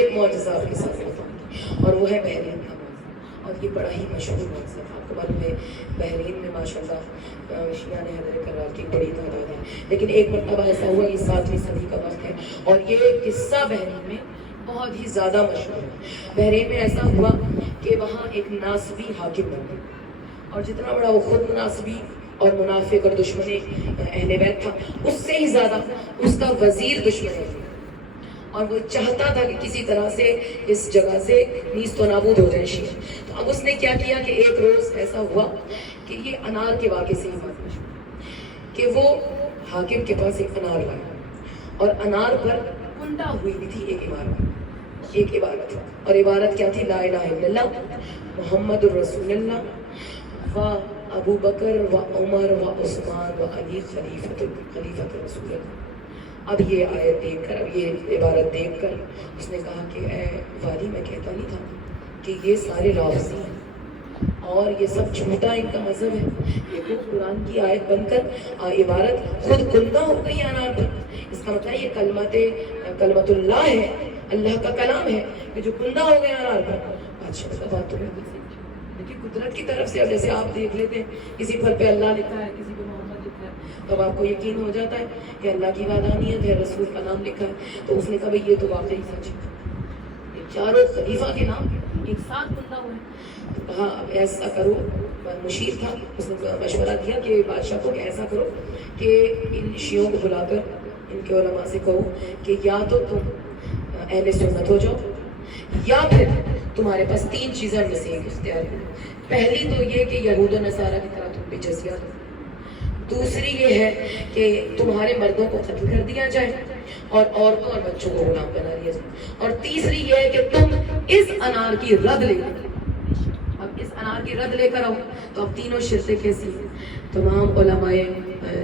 ایک معجزہ آپ کے ساتھ بتاؤں اور وہ ہے بحرین کا معجزہ، اور یہ بڑا ہی مشہور معجزہ تھا۔ آپ کو معلوم ہے بحرین میں ماشاءاللہ شیعہ حیدر کرار کی بڑی تعداد ہے، لیکن ایک مرتبہ ایسا ہوا، یہ 7ویں صدی کا وقت ہے اور یہ قصہ بحرین میں بہت ہی زیادہ مشہور ہے۔ بحرین میں ایسا ہوا کہ وہاں ایک ناصبی حاکم بن گیا، اور جتنا بڑا وہ خود ناصبی اور منافق اور دشمن اہل بیت تھا، اس سے ہی زیادہ اس کا وزیر دشمن ہے، اور وہ چاہتا تھا کہ کسی طرح سے اس جگہ سے نیست و نابود ہو جائے شیعہ۔ تو اب اس نے کیا کیا کہ ایک روز ایسا ہوا کہ یہ انار کے واقعے سے ہی بات مشہور کہ وہ حاکم کے پاس ایک انار لایا، اور انار پر کنڈا ہوئی بھی تھی ایک عبارت، اور عبارت کیا تھی؟ لا الہ الا اللہ محمد الرسول اللہ و ابو بکر و عمر و عثمان و علی خلیفۃ رسول اللہ۔ اب یہ آیت دیکھ کر، اب یہ عبارت دیکھ کر اس نے کہا کہ اے والی، میں کہتا نہیں تھا کہ یہ سارے رافضی ہیں اور یہ سب جھوٹا ان کا مذہب ہے۔ دیکھو قرآن کی آیت بن کر عبارت خود کندا ہو گئی انار پر، اس کا مطلب یہ کلمت اللہ ہے، اللہ کا کلام ہے کہ جو کندا ہو گیا انار پر۔ بادشاہ کا بات تو بالکل صحیح، لیکن قدرت کی طرف سے اب جیسے آپ دیکھ لیتے ہیں کسی پھل پہ اللہ لکھا ہے، کسی پہ محمد لکھا ہے، تو اب آپ کو یقین ہو جاتا ہے کہ اللہ کی وحدانیت ہے، رسول کا نام لکھا ہے، تو اس نے کہا بھئی یہ تو واقعی سچ ہے، یہ چاروں خلیفہ کے نام ایک ساتھ بندہ ہوئے۔ تو کہا اب ایسا کرو، مشیر تھا، اس نے مشورہ دیا کہ بادشاہ کو کہ ایسا کرو کہ ان شیعوں کو بلا کر ان کے علماء سے کہو کہ یا تو تم اہل سنت ہو جاؤ، یا پھر تمہارے پاس 3 چیزیں میں سے ایک اختیار ہے۔ پہلی تو یہ کہ یہود و نصارہ کی طرح تم پہ جزیہ دو، دوسری یہ ہے کہ تمہارے مردوں کو قتل کر دیا جائے اور عورتوں اور بچوں کو غلام بنا دیا جائے، اور تیسری یہ ہے کہ تم اس انار کی رد لے کر، اب اس انار کی رد لے کر آؤ۔ تو اب تینوں شرطیں کیسی ہیں؟ تمام علماء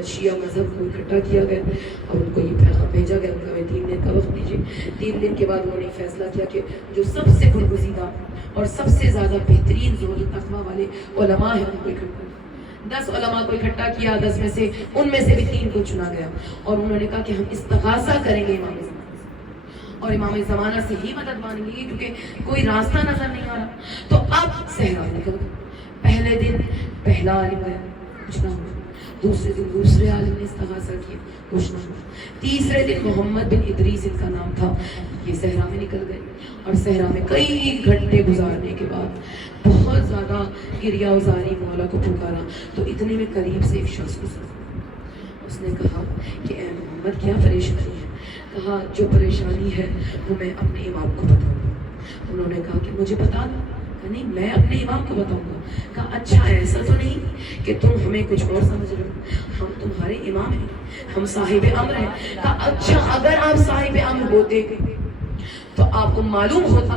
شیعہ مذہب کو اکٹھا کیا گیا اور ان کو یہ پیغام بھیجا گیا، ان کو 3 دن کا وقت دیجیے۔ 3 دن کے بعد انہوں نے فیصلہ کیا کہ جو سب سے برگزیدہ اور سب سے زیادہ بہترین زہد و تقویٰ والے علماء ہیں ان کو اکٹھا کیا۔ 10 علماء کو اکٹھا کیا، 10 میں سے ان میں سے بھی 3 کو چنا گیا، اور انہوں نے کہا کہ ہم استغاثہ کریں گے امام زمانہ سے، اور امام زمانہ سے ہی مدد مانگیں گے کیونکہ کوئی راستہ نظر نہیں آ رہا۔ تو اب صحرا نکل گئے، پہلے دن پہلا عالم گیا، کچھ نہ ہوا، دوسرے دن دوسرے عالم نے استغاثہ کیا، کچھ نہ ہوا، تیسرے دن محمد بن ادریس ان کا نام تھا، یہ صحرا میں نکل گئے، اور صحرا میں کئی گھنٹے گزارنے کے بعد بہت زیادہ گریہ وزاری مولا کو پکارا، تو اتنے میں قریب سے ایک شخص گزرا، اس نے کہا کہ اے محمد کیا پریشانی ہے؟ کہا جو پریشانی ہے وہ میں اپنے امام کو بتاؤں گا۔ انہوں نے کہا کہ مجھے بتا دو۔ کہا نہیں، میں اپنے امام کو بتاؤں گا۔ کہا اچھا ایسا تو نہیں کہ تم ہمیں کچھ اور سمجھ رہے ہو، ہم تمہارے امام ہیں، ہم صاحب امر ہیں۔ کہا اچھا اگر آپ صاحب امر ہوتے تو آپ کو معلوم ہوتا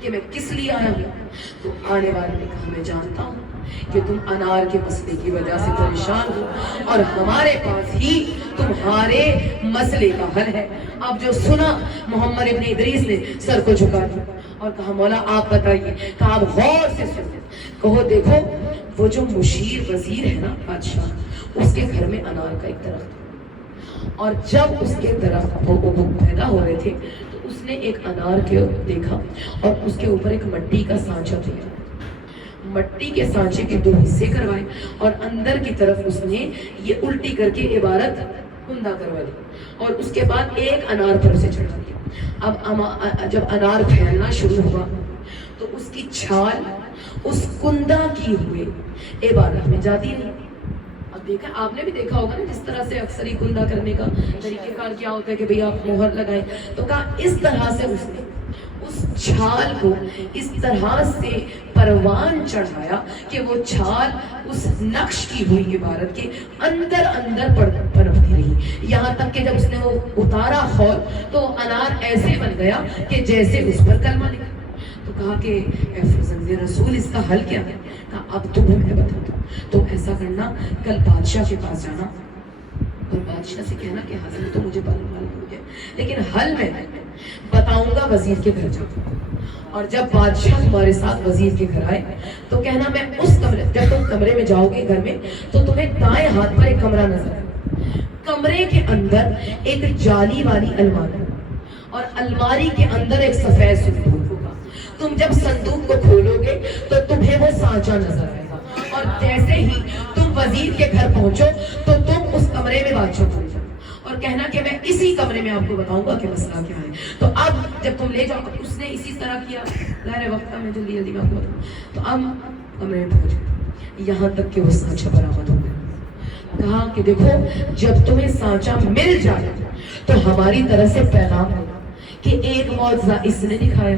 کہ میں کس لیے آیا ہوں؟ تو آنے والے نے کہا میں جانتا ہوں کہ تم انار کے مسئلے کی وجہ سے پریشان ہو اور ہمارے پاس ہی تمہارے مسئلے کا حل ہے۔ اب جو سنا محمد ابن ادریس نے سر کو جھکا دیا اور کہا مولا آپ بتائیے۔ کہا آپ غور سے سنیں، کہو دیکھو وہ جو مشیر وزیر ہے نا بادشاہ، اس کے گھر میں انار کا ایک درخت، اور جب اس کے درخت پیدا ہو رہے تھے تو اس نے ایک انار کے دیکھا اور اس کے اوپر ایک مٹی کا سانچہ دیا، مٹی کے سانچے کے 2 حصے کروائے اور اندر کی طرف اس نے یہ الٹی کر کے عبارت کندہ کروا دی، اور اس کے بعد ایک انار پر اسے چڑھا دیا۔ اب جب انار پھیلنا شروع ہوا تو اس کی چھال اس کندہ کی ہوئے عبارت میں جاتی رہی۔ اب دیکھا، آپ نے بھی دیکھا ہوگا نا جس طرح سے اکثر ہی کندہ کرنے کا طریقہ کار کیا ہوتا ہے کہ بھئی آپ مہر لگائیں، تو کہا اس طرح سے اس نے اس چھال کو اس طرح سے پروان چڑھایا کہ وہ چھال اس نقش کی ہوئی عبارت کے اندر اندر پنپتی رہی، یہاں تک کہ جب اس نے وہ اتارا خول تو انار ایسے بن گیا کہ جیسے اس پر کلمہ لکھا۔ تو کہا کہ اے فرزند رسول اس کا حل کیا ہے؟ کہا اب تمہیں میں بتاتا ہوں، تم ایسا کرنا کل بادشاہ کے پاس جانا اور بادشاہ سے کہنا کہ حاضر تو مجھے معلوم ہو گیا، لیکن حل میں بتاؤں گا وزیر کے گھر جاؤں، اور جب بادشاہ تمہارے ساتھ وزیر کے گھر آئے تو کہنا میں اس کمرے، جب تم کمرے میں جاؤ گے گھر میں تو تمہیں دائیں ہاتھ پر ایک کمرہ نظر آئے، کمرے کے اندر ایک جالی والی الماری، اور الماری کے اندر ایک سفید صندوق ہوگا. تم جب صندوق کو کھولو گے تو تمہیں وہ سانچہ نظر آئے گا, اور جیسے ہی تم وزیر کے گھر پہنچو تو تم اس کمرے میں بادشاہ کو لے جاؤ اور کہنا کہ میں اسی کمرے میں آپ کو بتاؤں گا کہ مسئلہ کیا ہے. تو اب جب تم لے جاؤ, اس نے اسی طرح کیا, ظاہر وقت میں جلدی جلدی میں آپ کو بتاؤں. تو اب کمرے میں پہنچ گئے, یہاں تک کہ وہ سانچہ برآمد ہو گیا. کہا کہ دیکھو جب تمہیں سانچہ مل جائے تو ہماری طرف سے پیغام ہوگا کہ ایک معجزہ اس نے دکھایا,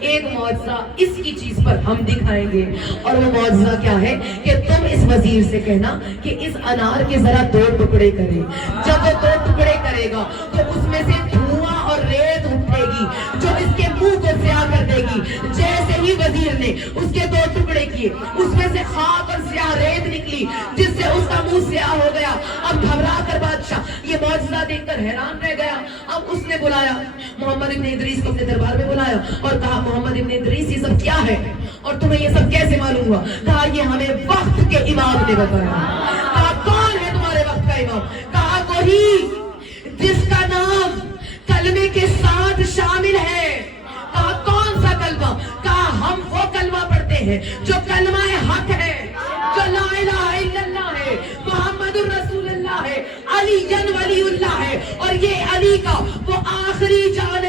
ایک معجزہ اس کی چیز پر ہم دکھائیں گے, اور وہ معجزہ کیا ہے کہ تم اس وزیر سے کہنا کہ اس انار کے ذرا 2 ٹکڑے کرے. جب وہ 2 ٹکڑے کرے گا تو اس میں سے دھواں اور ریت اٹھے گی جو اس کے منہ کو سیاہ کر دے گی. جیسے ہی وزیر نے اس کے 2 ٹکڑے کیے, اس میں سے خاک اور سیاہ ریت نکلی جس سے اس کا منہ سیاہ ہو گیا. اب گھبرا کر بادشاہ یہ معجزہ دیکھ کر حیران رہ گیا. اب اس نے بلایا محمد ابن ادریس کو اپنے دربار میں بلایا اور کہا محمد ابن ادریس یہ سب کیا ہے اور تمہیں یہ سب کیسے معلوم ہوا؟ کہا یہ ہمیں وقت کے امام نے بتایا. کہا کون ہے تمہارے وقت کا امام؟ کہا وہی جس کا نام کلمے کے ساتھ شامل ہے. کہا کون سا کلمہ؟ کہا ہم وہ کلمہ پڑھتے ہیں جو کلمہ حق ہے, جو لا الہ الا اللہ ہے, محمد الرسول اللہ ہے, علی ولی اللہ ہے, اور یہ علی کا وہ آخری جان